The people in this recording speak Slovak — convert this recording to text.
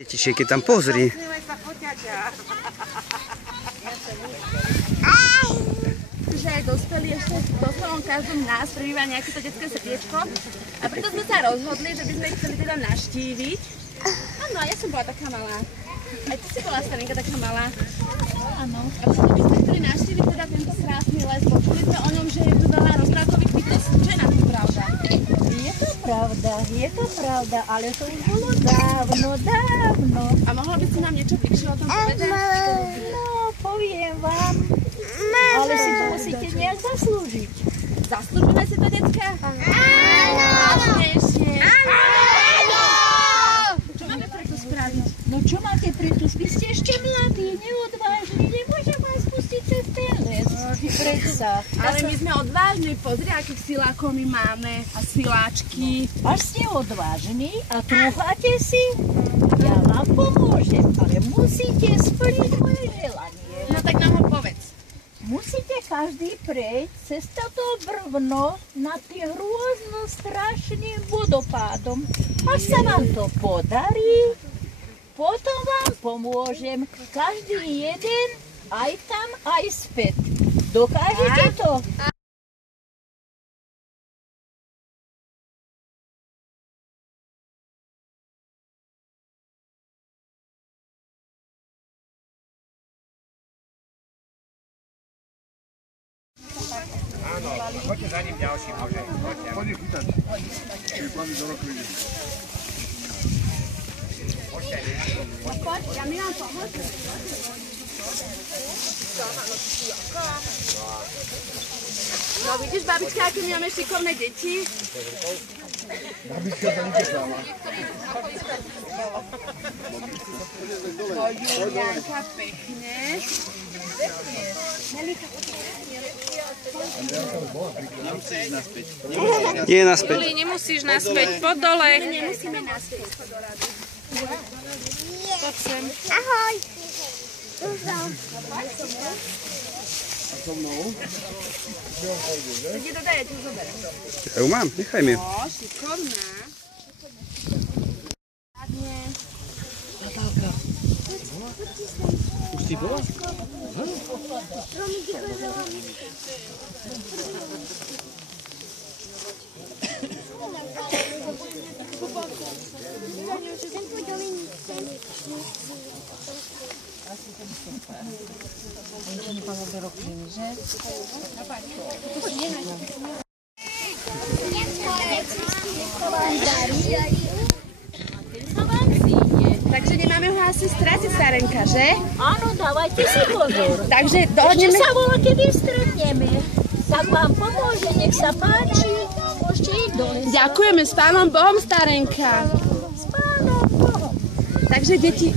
Detičieky tam pozri. Že dospelí ešte v dospelom každom nás prebýva nejaké to detské srdiečko a preto sme sa rozhodli, že by sme ich chceli teda navštíviť. Áno, ja som bola taká malá. Aj ty si bola, Starinka, taká malá. Áno. A preto by sme chceli navštíviť teda tento krásny les. Počuli sme o ňom, že je tu veľa rozprávkových bytostí. Čo je na to pravda? Je to pravda, ale to už bolo dávno. A mohla by si nám niečo bližšie o tom povedať? No, poviem vám, ale si to musíte nejak zaslúžiť. Zaslúžime si to, decka? Áno! Áno! Čo máme preto spraviť? No čo máte preto? Vy ste ešte mladí, neodvážni, nemôžem vás pustiť cez ten les. Predsa. Ale my sme odvážni, pozri, akých silákov my máme a siláčky. Až ste odvážni a trúfate si, ja vám pomôžem, ale musíte splniť moje želanie. No tak nám ho povedz. Musíte každý prejsť cez toto brvno nad tým rôzno strašným vodopádom. Až sa vám to podarí, potom vám pomôžem. Každý jeden, aj tam, aj späť. Dokážete to? Áno, poďte za ním ďalší, môže. Poďte chytať. Plány do roku ide. Poď, ja mi vám pomôžem. No vidíš, babička, aké my máme šikovné deti? Babička sa nečekáva. Poď, Julianka, pekne. Nie naspäť. Juli, nemusíš naspäť, poď dole. Nemusíme naspäť, poď do rady. Poď sem. Ahoj. A so mnou? Ide dodaj, ja ti ju zoberiem. Ja ju mám, nechaj mi. O, šikovná. Natálka. Už si bola? Takže nemáme ho asi stratiť, Starenka, že? Áno, dávajte si pozor. Takže Ešte dohodneme... sa volá, kedy stretneme. Tak vám pomôže, nech sa páči. Môžete ísť do lesa. Ďakujeme, s Pánom Bohom, Starenka. S Pánom Bohom. Takže deti,